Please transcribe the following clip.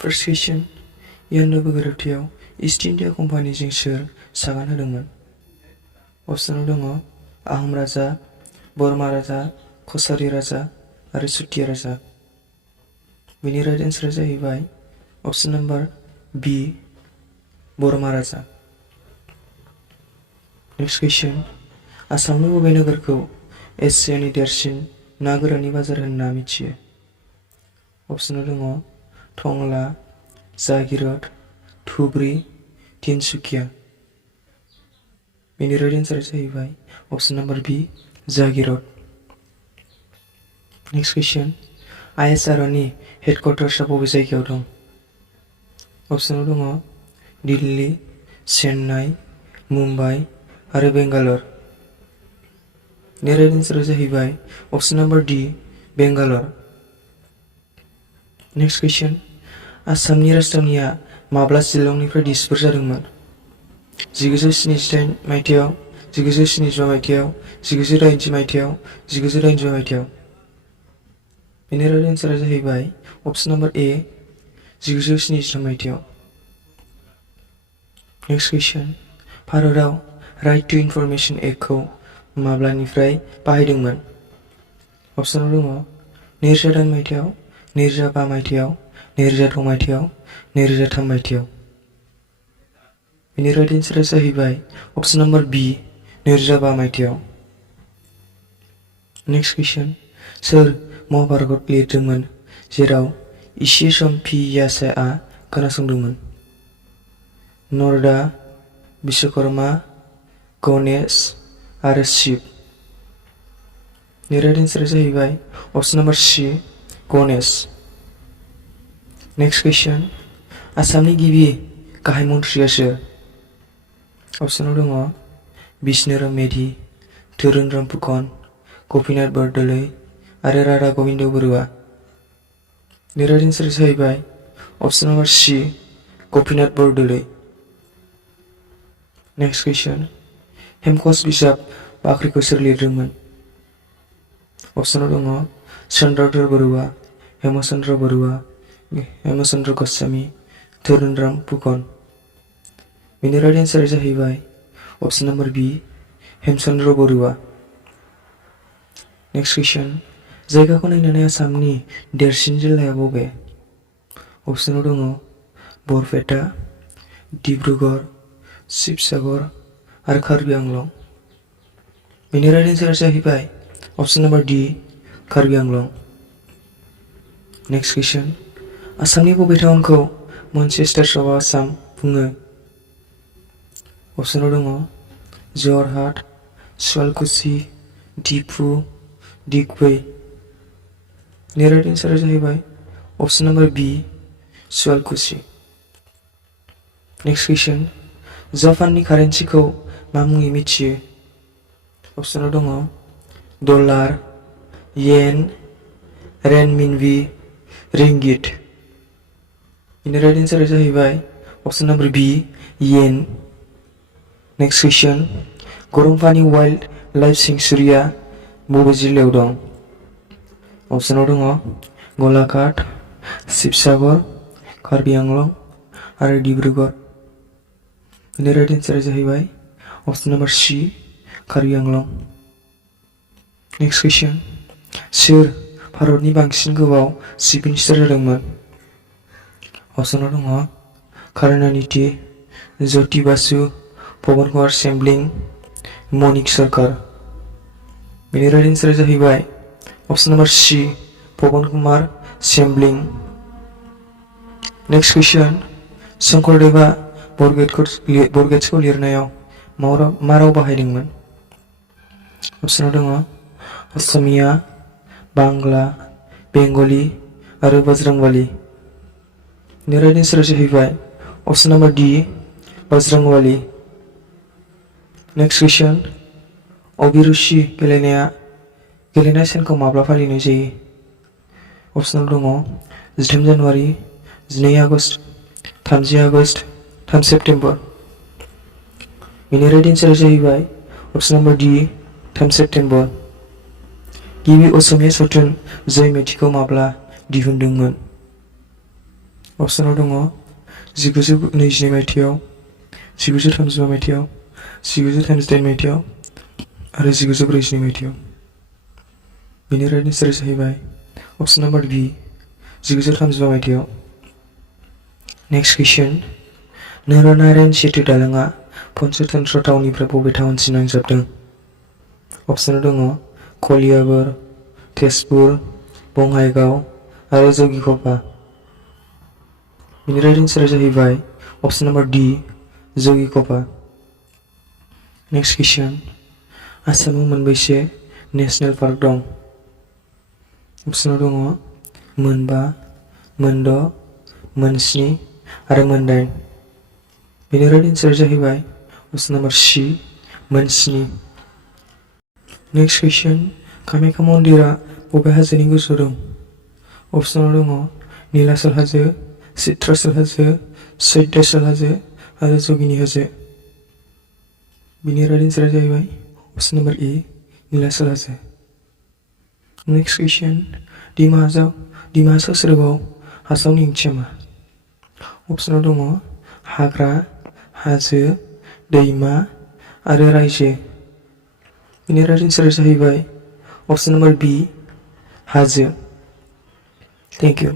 First question. Yanda Bogoratiyaw East India Companyजों सोर सागान होदोंमोन? अपसनाव दङ आहम राजा, बरमा राजा, कसारी राजा आरो चुटिया राजा। बेनि राइट एन्सारा जाहैबाय अपसन नाम्बार बी बरमा राजा। Next question. आसामनि बबे नोगोरखौ एसियानि देरसिन ना गोराननि बाजार होनना मिथियो? अपसनाव दङ टंला, जागिरद, धुबरी, तिनसुकिया। बेनि राइट एन्सारा जाहैबाय अपसन नाम्बार बी जागिरद। Next question. ISROनि हेडक्वार्टार्सआ बबे जायगायाव दं? अपसनाव दङ दिल्ली, चेन्नाई, मुम्बाइ आरो बेंगालर। बेनि राइट एन्सारा जाहैबाय अपसन number D Bengaluru. Next question. आसामनि राजधानिया माब्ला शिलंनिफ्राय दिसपुर जादोंमोन? 1978 मायथाइयाव, 1975 मायथाइयाव, 1980 मायथाइयाव, 1985 मायथाइयाव। बेनि राइट एन्सारा जाहैबाय अपसन नाम्बार ए 1973 मायथाइयाव। Next question. भारतआव राइट टु इनफरमेशन एक्टखौ माब्लानिफ्राय बाहायदोंमोन? अपसनाव दङ 2002 मायथाइयाव, 2005 मायथाइयाव, 2006 मायथाइयाव, 2003 मायथाइयाव। बेनि राइट एन्सारा जाहैबाय अपसन नाम्बार बी 2005 मायथाइयाव। Next question. सोर महाभारतखौ लिरदोंमोन जेराव इसे सम पियासाआ खोनासंदोंमोन? नरदा, विश्वकर्मा, गणेश आरो शिव। बेनि राइट एन्सारा जाहैबाय अपसन number C Ganesh. Next question. आसामनि गिबि गाहाय मन्थ्रिया सोर? अपसनाव दङ बिष्णुराम मेधि, धोरोनराम फुकन, गपिनाथ बरदलै आरो राधा गबिन्द बरुवा। बेनि राइट एन्सारा जाहैबाय अपसन number C Gopinath Bordoloi. Next question. हेमक'श बिजाब बाख्रिखौ सोर लिरदोंमोन? अपसनाव दङ चन्द्रधर बरुवा, हेमचन्द्र बरुवा, हेमचन्द्र गस्वामी, धोरोनराम फुकन। बेनि राइट एन्सारा जाहैबाय अपसन number B Hemchandra Barua. Next question. जायगाखौ नायनानै आसामनि देरसिन जिल्लाया बबे? अपसनाव दङ बरपेटा, डिब्रुगड़, शिबसागर आरो कार्बि आंलं। बेनि राइट एन्सारा जाहैबाय अपसन number D Karbi Anglong. Next question. आसामनि बबे टाउनखौ मैनचेस्टार अफ आसाम बुङो? अपसनाव दङ जरहाट, शुवालकुसि, डिफु, दिगबै। बेनि राइट एन्सारा जाहैबाय अपसन number B Sualkuchi. Next question. जापाननि कारेन्सिखौ मा मुङै मिथियो? अपसनाव दङ डलार, येन, रेनमिनबि, रिंगिट। बेनि राइट एन्सारा जाहैबाय अपसन number B yen. Next question. गरंपानि वाइल्ड लाइफ सेंक्सुरिया बबे जिल्लायाव दं? अपसनाव दङ गलाघाट, शिबसागर, कार्बि आंलं आरो डिब्रुगड़। बेनि राइट एन्सारा जाहैबाय अपसन number C Karbi Anglong. Next question. सोर भारतनि बांसिन गोबाव चिफ मिनिस्टार जादोंमोन? अपसनाव दङ कारुणानिधि, ज्योति बासु, पवन कुमार चेम्बलिं, मनिक सरकार। बेनि राइट एन्सारा जाहैबाय अपसन number C Pawan Kumar Chamling. Next question. शंकरदेवा बरगेटसखौ लिरनायाव मा राव बाहायदोंमोन? अपसनाव दङ असमिया, बांला, बेंगलि आरो बज्रांवाली। बेनि राइट एन्सारा जाहैबाय अपसन number D Bajrangwali. Next question. अभिरुचि गेलेनाय सानखौ माब्ला फालिनाय जायो? अपसनाव दङ 13 जानुवारि, 2 आगस्ट, 30 आगस्ट, 3 सेप्तेम्बर। बेनि राइट एन्सारा जाहैबाय अपसन नाम्बार डी 3 सेप्तेम्बर। गिबि असमिया सावथुन जय मेथिखौ माब्ला दिहुनदोंमोन? अपसनाव दङ 1922 मायथाइयाव, 1935 मायथाइयाव, 1938 मायथाइयाव आरो 1942 मायथाइयाव। बेनि राइट एन्सारा जाहैबाय अपसन नाम्बार बि 1935 मायथाइयाव। नेक्स्ट कुइसन, नरनारायण सेतु दालांआ पन्चतन्त्र टाउननिफ्राय बबे टाउनसिम नांजाबदों? अपसनाव दङ कलियाबर, तेजपुर, बङाइगाव आरो जगिघ'पा। बेनि राइट एन्सारा जाहैबाय अपसन नाम्बार डि जगिघ'पा। नेक्स्ट कुइसन, आसामाव मोनबेसे नेशनेल पार्क दं? अपसनाव दङ 5, 6, 7 आरो 8। बेनि राइट एन्सारा जाहैबाय अपसन नाम्बार सि 7। नेक्स्ट कुइसन, कामाख्या मन्दिरा बबे हाजोनि गोजौआव दं? अपसनाव दङ नीलाचल हाजो, चित्राचल हाजो, सैत्याचल हाजो आरो जगिनी हाजो। बेनि राइट एन्सारा जाहैबाय अपसन नाम्बार ए नीलाचल हाजो। नेक्स्ट कुइसन, डिमा हासाव सोदोबाव हासावनि ओंथिया मा? अपसनाव दङ हाग्रा, हाजो, दैमा आरो रायजो। बेनि राइट एन्सारा जाहैबाय अपसन नाम्बार बि हाजो। Thank you.